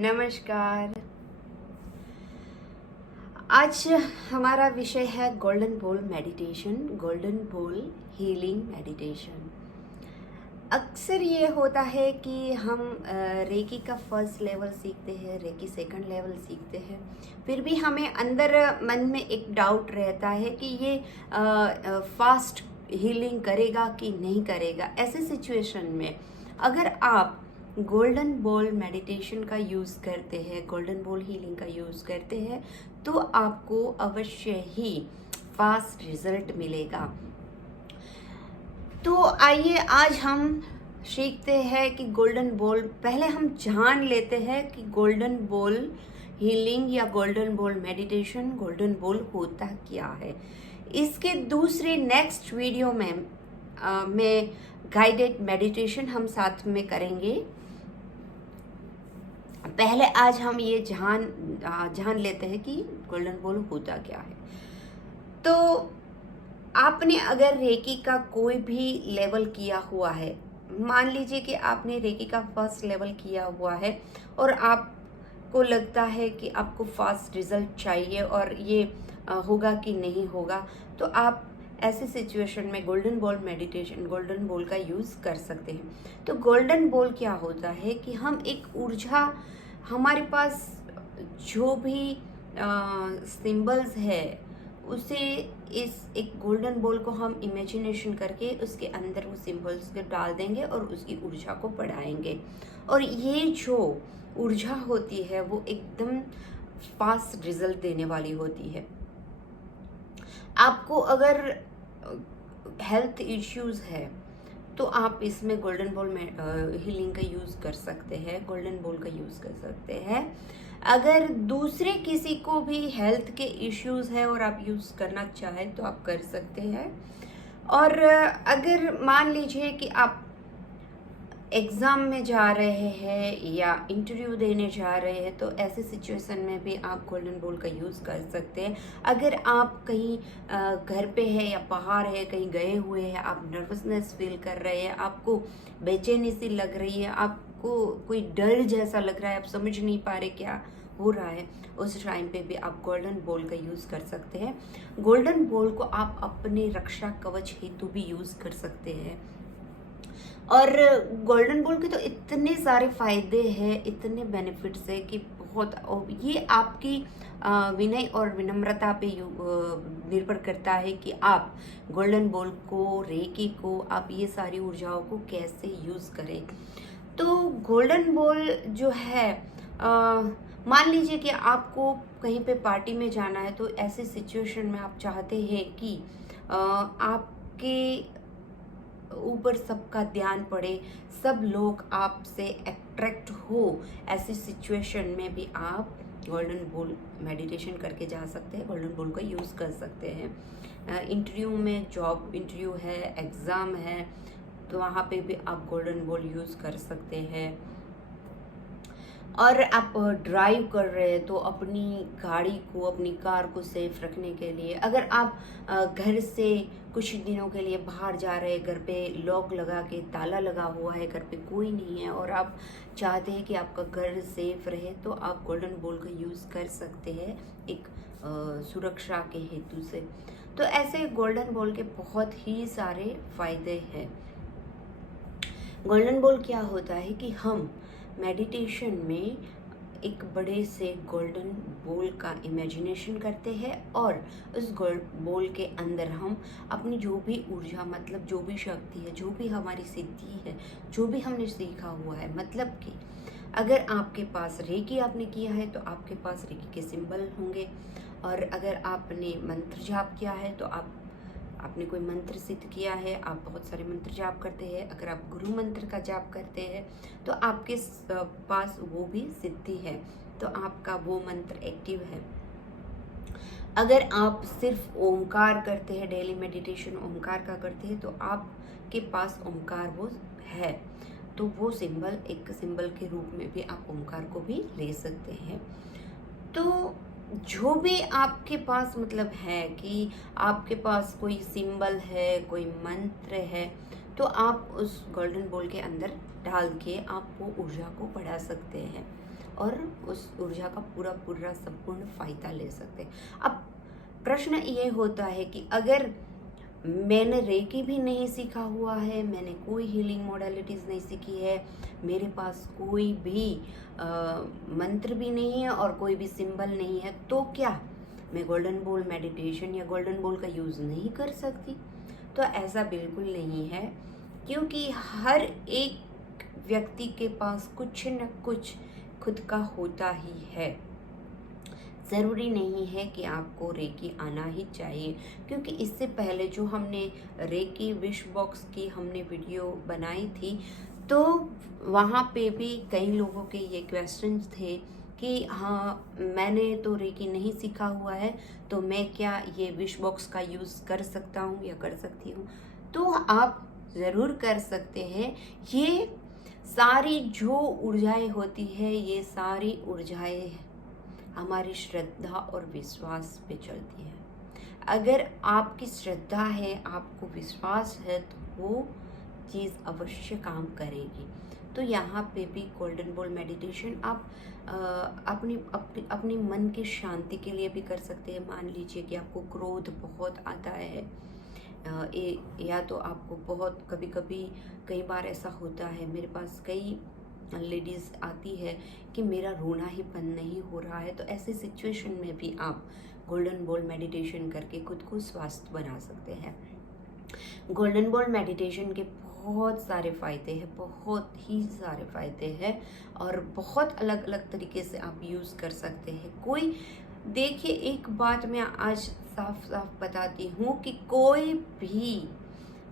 नमस्कार। आज हमारा विषय है golden ball meditation, golden ball healing meditation. अक्सर ये होता है कि हम रेकी का फर्स्ट लेवल सीखते हैं, रेकी सेकंड लेवल सीखते हैं, फिर भी हमें अंदर मन में एक डाउट रहता है कि ये फास्ट हीलिंग करेगा कि नहीं करेगा। ऐसे सिचुएशन में अगर आप गोल्डन बॉल मेडिटेशन का यूज़ करते हैं, गोल्डन बॉल हीलिंग का यूज़ करते हैं, तो आपको अवश्य ही फास्ट रिजल्ट मिलेगा। तो आइए आज हम सीखते हैं कि गोल्डन बॉल, पहले हम जान लेते हैं कि गोल्डन बॉल हीलिंग या golden ball meditation, golden ball होता क्या है। इसके दूसरे नेक्स्ट वीडियो में मैं गाइडेड मेडिटेशन हम साथ में करेंगे। पहले आज हम ये जान लेते हैं कि गोल्डन बॉल होता क्या है। तो आपने अगर रेकी का कोई भी लेवल किया हुआ है, मान लीजिए कि आपने रेकी का फर्स्ट लेवल किया हुआ है और आपको लगता है कि आपको फास्ट रिजल्ट चाहिए और ये होगा कि नहीं होगा, तो आप ऐसे सिचुएशन में golden ball meditation, golden ball का यूज़ कर सकते हैं। तो गोल्डन बॉल क्या होता है कि हम एक ऊर्जा, हमारे पास जो भी सिंबल्स है उसे इस एक गोल्डन बॉल को हम इमेजिनेशन करके उसके अंदर वो सिंबल्स को डाल देंगे और उसकी ऊर्जा को बढ़ाएंगे। और ये जो ऊर्जा होती है वो एकदम फास्ट रिजल्ट देने वाली होती है। आपको अगर हेल्थ इश्यूज है तो आप इसमें गोल्डन बॉल में हीलिंग का यूज़ कर सकते हैं, गोल्डन बॉल का यूज़ कर सकते हैं। अगर दूसरे किसी को भी हेल्थ के इश्यूज है और आप यूज़ करना चाहें तो आप कर सकते हैं। और अगर मान लीजिए कि आप एग्ज़ाम में जा रहे हैं या इंटरव्यू देने जा रहे हैं, तो ऐसे सिचुएशन में भी आप गोल्डन बॉल का यूज़ कर सकते हैं। अगर आप कहीं घर पे है या बाहर है, कहीं गए हुए हैं, आप नर्वसनेस फील कर रहे हैं, आपको बेचैनी सी लग रही है, आपको कोई डर जैसा लग रहा है, आप समझ नहीं पा रहे क्या हो रहा है, उस टाइम पे भी आप गोल्डन बॉल का यूज़ कर सकते हैं। गोल्डन बॉल को आप अपने रक्षा कवच हेतु भी यूज़ कर सकते हैं। और गोल्डन बॉल के तो इतने सारे फायदे हैं, इतने बेनिफिट्स है कि बहुत, ये आपकी विनय और विनम्रता पे निर्भर करता है कि आप गोल्डन बॉल को, रेकी को, आप ये सारी ऊर्जाओं को कैसे यूज़ करें। तो गोल्डन बॉल जो है, मान लीजिए कि आपको कहीं पे पार्टी में जाना है, तो ऐसे सिचुएशन में आप चाहते हैं कि आपके ऊपर सबका ध्यान पड़े, सब लोग आपसे अट्रैक्ट हो, ऐसी सिचुएशन में भी आप गोल्डन बॉल मेडिटेशन करके जा सकते हैं, गोल्डन बॉल का यूज़ कर सकते हैं। इंटरव्यू में, जॉब इंटरव्यू है, एग्ज़ाम है, तो वहाँ पे भी आप गोल्डन बॉल यूज़ कर सकते हैं। और आप ड्राइव कर रहे हैं तो अपनी गाड़ी को, अपनी कार को सेफ रखने के लिए, अगर आप घर से कुछ दिनों के लिए बाहर जा रहे हैं, घर पे लॉक लगा के ताला लगा हुआ है, घर पे कोई नहीं है और आप चाहते हैं कि आपका घर सेफ रहे, तो आप गोल्डन बॉल का यूज़ कर सकते हैं एक सुरक्षा के हेतु से। तो ऐसे गोल्डन बॉल के बहुत ही सारे फायदे हैं। गोल्डन बॉल क्या होता है कि हम मेडिटेशन में एक बड़े से गोल्डन बॉल का इमेजिनेशन करते हैं और उस गोल्ड बॉल के अंदर हम अपनी जो भी ऊर्जा, मतलब जो भी शक्ति है, जो भी हमारी सिद्धि है, जो भी हमने सीखा हुआ है, मतलब कि अगर आपके पास रेकी आपने किया है तो आपके पास रेकी के सिंबल होंगे, और अगर आपने मंत्र जाप किया है तो आपने कोई मंत्र सिद्ध किया है, आप बहुत सारे मंत्र जाप करते हैं, अगर आप गुरु मंत्र का जाप करते हैं तो आपके पास वो भी सिद्धि है, तो आपका वो मंत्र एक्टिव है। अगर आप सिर्फ ओमकार करते हैं, डेली मेडिटेशन ओमकार का करते हैं, तो आपके पास ओमकार वो है, तो वो सिंबल, एक सिंबल के रूप में भी आप ओमकार को भी ले सकते हैं। तो जो भी आपके पास, मतलब है कि आपके पास कोई सिंबल है, कोई मंत्र है, तो आप उस गोल्डन बॉल के अंदर डाल के आप वो ऊर्जा को बढ़ा सकते हैं। और उस ऊर्जा का पूरा पूरा संपूर्ण फायदा ले सकते हैं। अब प्रश्न ये होता है कि अगर मैंने रेकी भी नहीं सीखा हुआ है, मैंने कोई हीलिंग मोडालिटीज़ नहीं सीखी है, मेरे पास कोई भी मंत्र भी नहीं है और कोई भी सिंबल नहीं है, तो क्या मैं गोल्डन बॉल मेडिटेशन या गोल्डन बॉल का यूज़ नहीं कर सकती? तो ऐसा बिल्कुल नहीं है, क्योंकि हर एक व्यक्ति के पास कुछ न कुछ खुद का होता ही है। ज़रूरी नहीं है कि आपको रेकी आना ही चाहिए, क्योंकि इससे पहले जो हमने रेकी विश बॉक्स की हमने वीडियो बनाई थी, तो वहाँ पे भी कई लोगों के ये क्वेश्चंस थे कि हाँ, मैंने तो रेकी नहीं सीखा हुआ है, तो मैं क्या ये विश बॉक्स का यूज़ कर सकता हूँ या कर सकती हूँ? तो आप ज़रूर कर सकते हैं। ये सारी जो ऊर्जाएं होती है, ये सारी ऊर्जाएं हमारी श्रद्धा और विश्वास पे चलती है। अगर आपकी श्रद्धा है, आपको विश्वास है, तो वो चीज़ अवश्य काम करेगी। तो यहाँ पे भी गोल्डन बॉल मेडिटेशन आप अपनी मन की शांति के लिए भी कर सकते हैं। मान लीजिए कि आपको क्रोध बहुत आता है, या तो आपको बहुत कई बार ऐसा होता है, मेरे पास कई लेडीज़ आती है कि मेरा रोना ही बंद नहीं हो रहा है, तो ऐसे सिचुएशन में भी आप गोल्डन बॉल मेडिटेशन करके खुद को स्वस्थ बना सकते हैं। गोल्डन बॉल मेडिटेशन के बहुत सारे फ़ायदे हैं, बहुत ही सारे फ़ायदे हैं, और बहुत अलग अलग तरीके से आप यूज़ कर सकते हैं। कोई देखिए, एक बात मैं आज साफ साफ बताती हूँ कि कोई भी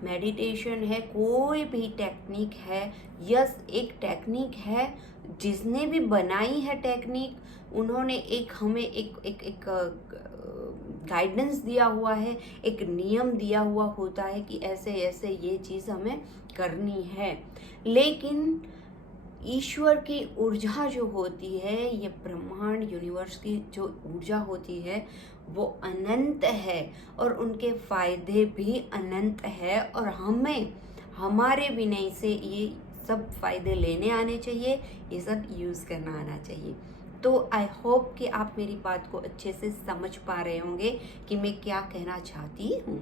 मेडिटेशन है, कोई भी टेक्निक है, यस एक टेक्निक है, जिसने भी बनाई है टेक्निक, उन्होंने हमें एक गाइडेंस दिया हुआ है, एक नियम दिया हुआ होता है कि ऐसे ऐसे ये चीज़ हमें करनी है। लेकिन ईश्वर की ऊर्जा जो होती है, ये ब्रह्मांड यूनिवर्स की जो ऊर्जा होती है, वो अनंत है और उनके फायदे भी अनंत है, और हमें हमारे विनय से ये सब फायदे लेने आने चाहिए, ये सब यूज़ करना आना चाहिए। तो आई होप कि आप मेरी बात को अच्छे से समझ पा रहे होंगे कि मैं क्या कहना चाहती हूँ।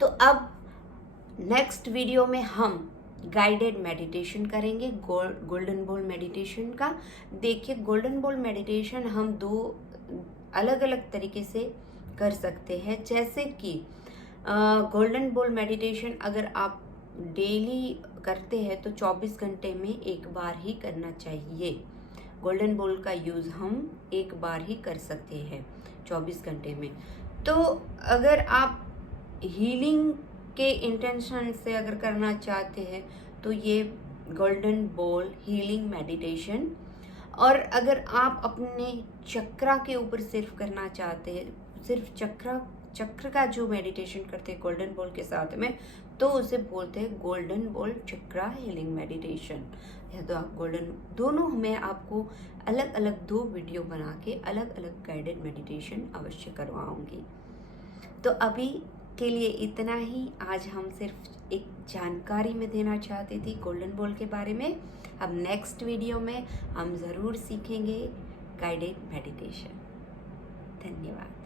तो अब नेक्स्ट वीडियो में हम गाइडेड मेडिटेशन करेंगे, गोल्डन बॉल मेडिटेशन का। देखिए, गोल्डन बॉल मेडिटेशन हम दो अलग अलग तरीके से कर सकते हैं। जैसे कि गोल्डन बॉल मेडिटेशन अगर आप डेली करते हैं तो 24 घंटे में एक बार ही करना चाहिए। गोल्डन बॉल का यूज़ हम एक बार ही कर सकते हैं 24 घंटे में। तो अगर आप हीलिंग के इंटेंशन से अगर करना चाहते हैं तो ये गोल्डन बॉल हीलिंग मेडिटेशन, और अगर आप अपने चक्रा के ऊपर सिर्फ करना चाहते हैं, सिर्फ चक्र का जो मेडिटेशन करते हैं गोल्डन बॉल के साथ में, तो उसे बोलते हैं गोल्डन बॉल चक्रा हीलिंग मेडिटेशन। या तो आप दोनों मैं आपको अलग अलग 2 वीडियो बना के अलग अलग गाइडेड मेडिटेशन अवश्य करवाऊंगी। तो अभी के लिए इतना ही। आज हम सिर्फ एक जानकारी में देना चाहती थी गोल्डन बॉल के बारे में। अब नेक्स्ट वीडियो में हम ज़रूर सीखेंगे गाइडेड मेडिटेशन। धन्यवाद।